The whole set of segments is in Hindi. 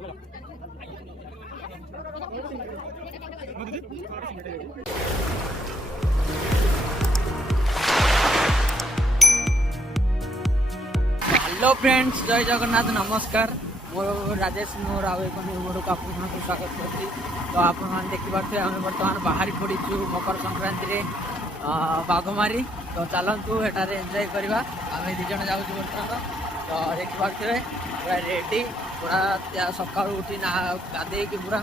हेलो फ्रेंड्स, जय जगन्नाथ, नमस्कार। मोर राजेश मोर आउ एक मोड़ को स्वागत करती। तो आप देखिपे आम बर्तमान बाहरी पड़ीचु मकर संक्रांति बाघमारी। तो चलतु एटार एंजॉय करवा। आम दिजन जाऊँ बर्तमान। तो देखिपे पूरा रेडी, पूरा सका उठी ना गाधे पूरा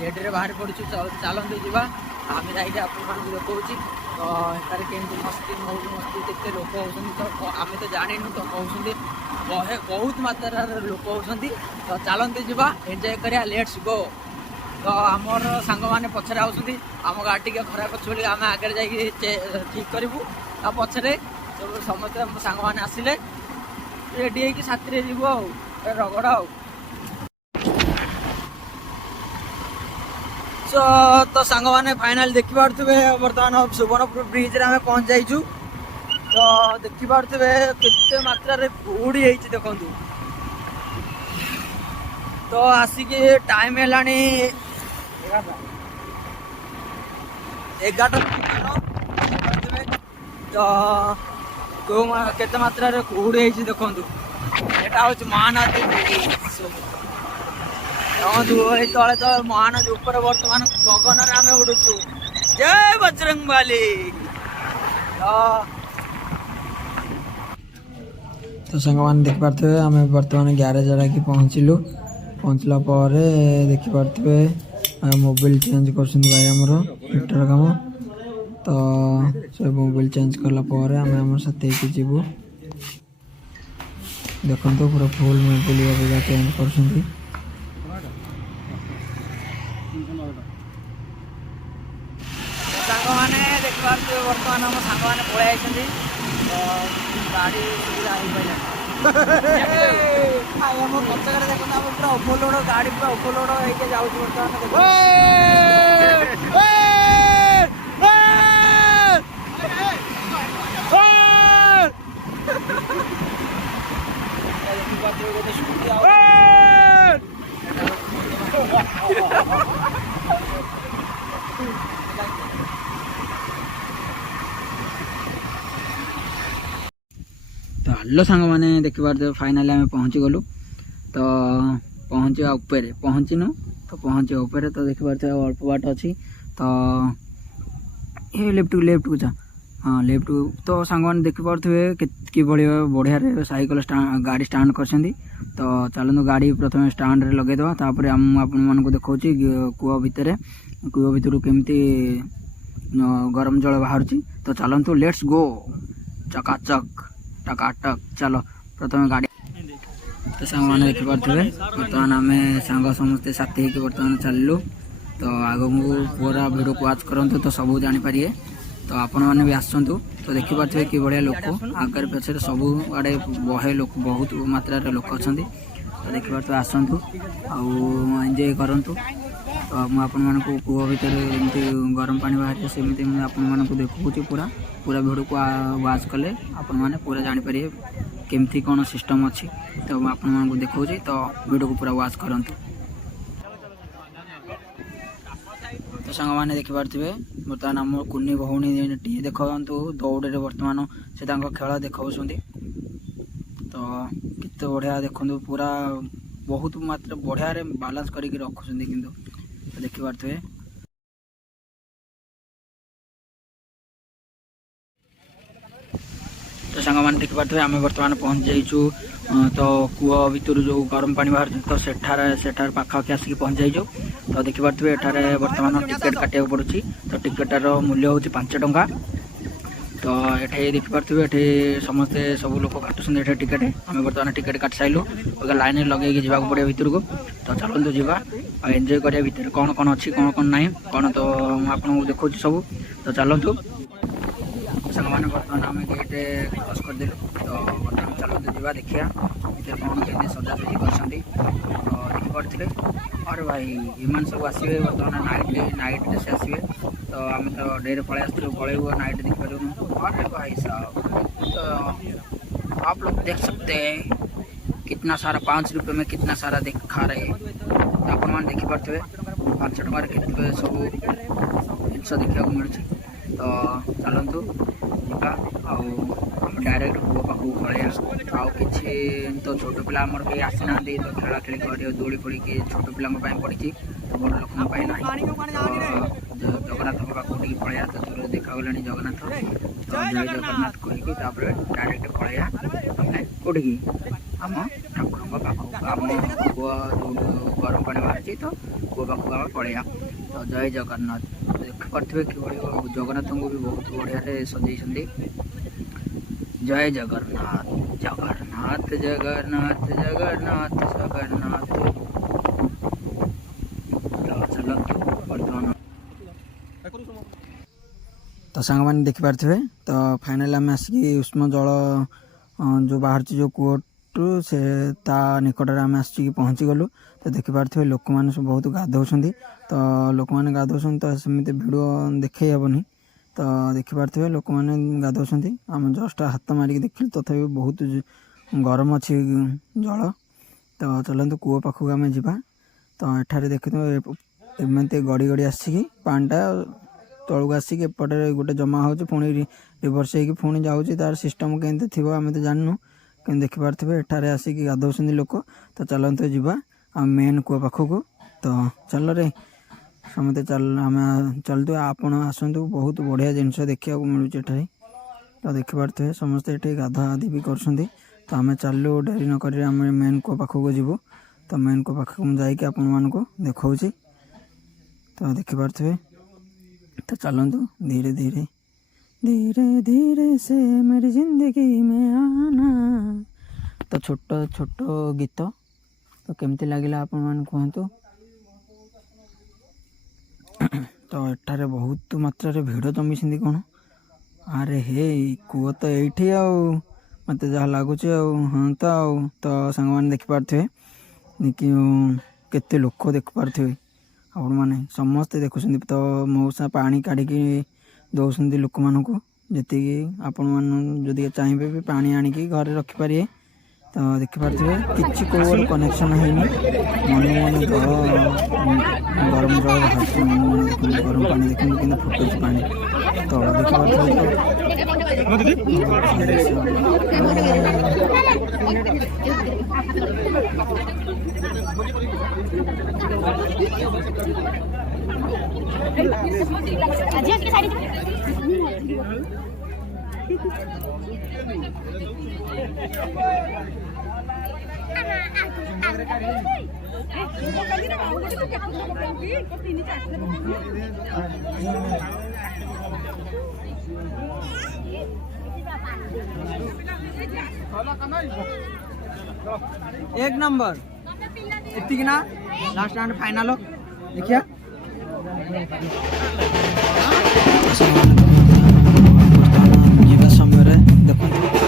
रेडी बाहर पड़ीचु। चलतु जावा आम जाइए आपको देखा। तो एटार केमती मस्ती मौज मस्ती केते लोक होती। तो आम तो जाणीनु तो कहते बहुत मात्रा लोक होती। तो चलते जावा एंजॉय करिया, लेट्स गो। तो आमर सांग मैंने पछरे आसुँच, आम गाड़ी टे खराब अच्छे आम आगे जाकि ठीक करूँ। आ पछरे सब समस्त सांग मैंने आसिले रेडी होगी साथी जीव रगड़ आ। तो सांग मैंने फाइनाल देखिपे बर्तमान सुवर्णपुर ब्रिज आम पहुँच जाइचु। तो देखिपे केते मात्रा कुहुड़ी होती देखु। तो आसिक टाइम है 11टा। तो केते मात्रा कुहुड़ी होती देखु। यहाँ हूँ महानदी तले तो महानदी ऊपर बर्तमान गगन आम उड़ुचु। जय बजरंगबली। तो सांग मैंने देखिपे आम बर्तमान ग्यारेज आड़े पहुँचलु। पहुँचला देखिपे मोबाइल चेंज कर भाई आमर मीटर काम। तो से मोबाइल चेंज कलापर आम साथ जीवु। देखो पूरा फुल मोबाइल चेंज कर। बर्तमान आम सांग मैंने पलि गाड़ी सुविधा हो पाला। आम पचक देखो आम पूरा ओभरलोड गाड़ी पूरा ओभरलोड होके जाऊँ तो हेलो सांग मैंने देखिए फाइनाली आम पहुँची गलु। तो पहुँचा ऊपर पहुँचीनु। तो पहुँचा ऊपर तो देखिए अल्प बाट अच्छी। तो ये लेफ्ट को जा, हाँ लेफ्ट को। तो सांग मैंने देखिपे कि बढ़िया साइकिल गाड़ी स्टांड कर। तो चलते गाड़ी प्रथम स्टांड रे लगेदवा। तापर आम आपको देखा कूह भितर केमती गरम जल बाहर। तो चलतु लेट्स गो चकाचक टकाटक। चलो प्रथम गाड़ी। तो सांग मैंने देखिपे बर्तमान आम सांग समस्ते साथी होकर बर्तमान चलू। तो आग को पूरा वीडियो को वाच करूँ तो सब जानीपारे। तो आपण मैंने भी आसतु। तो देखिपे कि बढ़िया लोक आगे पछे सब आड़े बहे लोक बहुत मात्रा लोक अच्छा। तो देखिपे आसतु एंजॉय करूँ। तो मुझे कूह भितर एमती गरम पानी बाहर सेमती आपको देखुची। पूरा पूरा वीडियो को वाच कले आपण मैंने पूरा जानीपारे केमती कौन सिस्टम अच्छी। तो आपको देखा। तो वीडियो को पूरा वाच करूँ। तो सांग मैंने देखिपे बर्तमान आम कुनी भौणी टी देखु दौड़े बर्तमान से खेल देखा। तो कित बढ़िया देखु पूरा बहुत मात्रा बढ़िया बालांस करके रखुं किंतु। तो देखिपे तो सांग मैंने देखिपे आम बर्तमान पहुँच जाइचु। तो कूह भितर जो गरम पानी बाहर तो सेठार पाखापाखि आसिक पहुँच जाइचु। तो देखिपे एठार बर्तमान टिकेट काटा पड़ू। तो टिकेटार मूल्य हूँ 5 टंका। तो ये देखिपे ये समस्ते सब लोग काटुन टिकेट। आम बर्तमान टिकेट काट सारू लाइन लगे जावाक पड़े भितर को। तो चलते जावा एंजॉय करिया भितर कौन कौन अच्छी कौन कौन ना कौन। तो आपको देखा सब। तो चलतु सांग मैंने बर्तमान आम गेट क्रॉस करदेलु। तो बर्तमान चलते जावा देखिया भितर कौन के सजासजी कर। तो देखिपे और भाई इन सब आसवे बर्तमान नाइट से आसवे। तो आम तो डे पलि आसलु पलैबू नाइट देखिपारू। अरे भाई साहब तो आप लोग देख सकते हैं कितना सारा 5 रुपये में कितना सारा खा रहे हैं तो आपण मैंने देखिपे 5 टकर के सब जिनस देखा मिलूँ तो चलतु डायरेक्ट कूप पाखक पलैया आउ कि तो छोट पिला आमर कहीं आसी ना तो खेला खेली कर दोड़ी फोड़ी कि छोट पिला पड़ी तो बड़ लोक ना जगन्नाथ पाखक पलैया तो दूर देखागला जगन्नाथ जय जगन्नाथ कहीकि डायरेक्ट पलैया आम कौटी आम ठाकुर पाखक आम कूआ गरम पानी बाहर तो कूप पाखक आम पलैया तो जय जगन्नाथ देखिपे कि जगन्नाथ को भी बहुत बढ़िया सजाई जय जगन्नाथ जगन्नाथ जगन्नाथ जगन्नाथ जगन्नाथ चलतु बर्तमान तो सांग मैंने देखिपे तो फाइनाल आम आसिक उष्म जल जो बाहर जो कूटू से ता निकट में आम आसिक पहुँची गलु तो देखिपे लोक मैंने सब बहुत गाधौं तो लोक मैंने गाधौं तो सेमती भिड देखई हेबनी तो देखिपे लोक मैंने गाधौं आम जस्ट हाथ मारिक देखिल तथापि बहुत गरम अच्छी जल तो चलतु कूप पाखक आम जा तो एठारे देखी एमती गड़ी गड़ी आसिक पानीटा तलू आसिक एपटे गोटे जमा हो पुणी रिवर्स होनी जाऊँगी तार सिस्टम केमती थी आम तो जानू कि देखिपे एठारे आसिक गाधौं लोक तो चलतु जा मेन कूप पाखक तो चल रे समते चल आम चलतु आपण आसतु बहुत बढ़िया जिनस देखा मिलूँ एठारे तो देखिपे समस्ते ये गाधा आदि भी कर तो आम चलू डेरी नक मेन कूप पाखक जीवु तो मेन कूप पाखक जाकि आपण मानक देखा तो देखिपे तो चलतु धीरे धीरे धीरे धीरे से मेरी जिंदगी में आना तो छोट छोट गीत तो केमती लगिला आपण मान कहतु तो एठारे बहुत मात्रा भिड़ जमी कौन अरे हे कूप तो ये मत जहाँ लगुच हाँ तो सांग मैंने देखिपे कि केते लोक देखिपे आपण मैंने समस्ते देखुं तो मौसा पानी काढ़ी दौरान लोक मानक जी आपण मैंने चाहिए भी पानी आणिकी घर रखिपारे तो देखिपे कि कौन कनेक्शन है मन मन जल गरम जल बाहर मन गरम पानी देखते कि फुटुच पानी तो एक नंबर एति ना लास्ट एंड फाइनल देखिया समय देखो